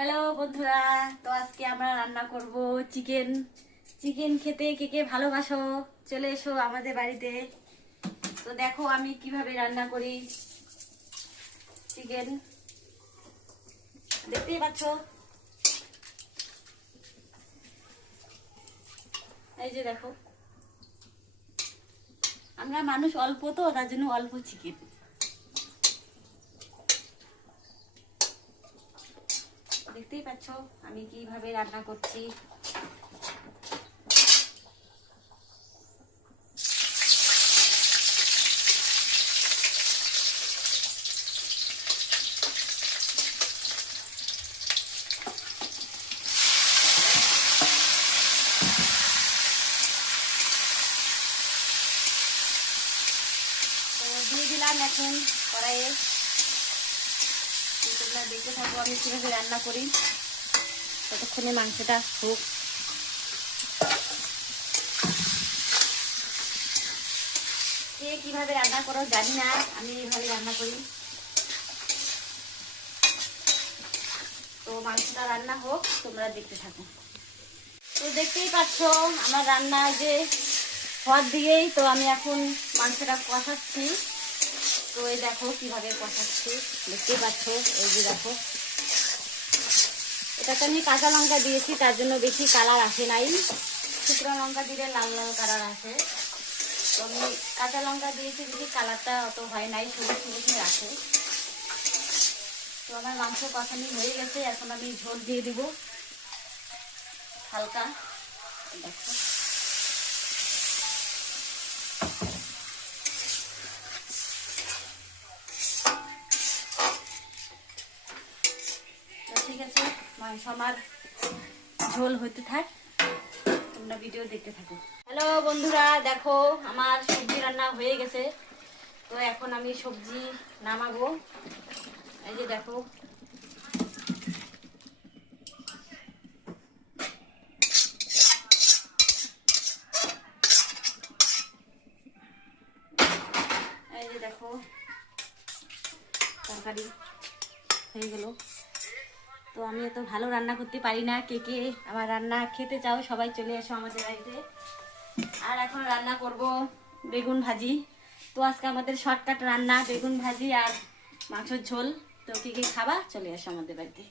Hello বন্ধুরা, তো আজকে আমরা রান্না করব চিকেন। চিকেন খেতে কে কে ভালোবাসো, চলে এসো আমাদের বাড়িতে। তো দেখো আমি কিভাবে রান্না করি চিকেন, দেখতেই পাচ্ছ। এই যে দেখো, আমরা মানুষ অল্প, তো তার জন্য অল্প চিকেন। দেখতেই পাচ্ছ আমি কিভাবে রান্না করছি। তো দিয়ে দিলাম এখন কড়াইয়ে। তোমরা দেখতে থাকো আমি কিভাবে রান্না করি, ততক্ষণে মাংসটা হোক। কে কিভাবে রান্না করো জানি না, আমি এইভাবে রান্না করি। তো মাংসটা রান্না হোক, তোমরা দেখতে থাকো। তো দেখতেই পাচ্ছ আমার রান্না যে হওয়ার দিকেই, তো আমি এখন মাংসটা কষাচ্ছি। তো এই দেখো কিভাবে কষাচ্ছি, দেখতেই পাচ্ছ। এই যে দেখো, এটাতে আমি কাঁচা লঙ্কা দিয়েছি, তার জন্য বেশি কালার আসে নাই। শুকনো লঙ্কা দিলে লাল লাল কালার আসে, তো আমি কাঁচা লঙ্কা দিয়েছি, বেশি কালারটা অত হয় নাই, সবুজ সবুজ আসে। তো আমার মাংস কষানি হয়ে গেছে, এখন আমি ঝোল দিয়ে দিব হালকা। দেখো ঠিক আছে, মাংস আমার ঝোল হতে থাক, তোমরা ভিডিও দেখতে থাকো। হ্যালো বন্ধুরা, দেখো আমার সবজি রান্না হয়ে গেছে। তো এখন আমি সবজি নামাবো। এই যে দেখো, এই যে দেখো তরকারি হয়ে গেল। তো আমি এত ভালো রান্না করতে পারি না, কে কে আমার রান্না খেতে চাও সবাই চলে এসো আমাদের বাড়িতে। আর এখন রান্না করব বেগুন ভাজি। তো আজকে আমাদের শর্টকাট রান্না বেগুন ভাজি আর মাংসের ঝোল। তো কে কে খাবা চলে এসো আমাদের বাড়িতে।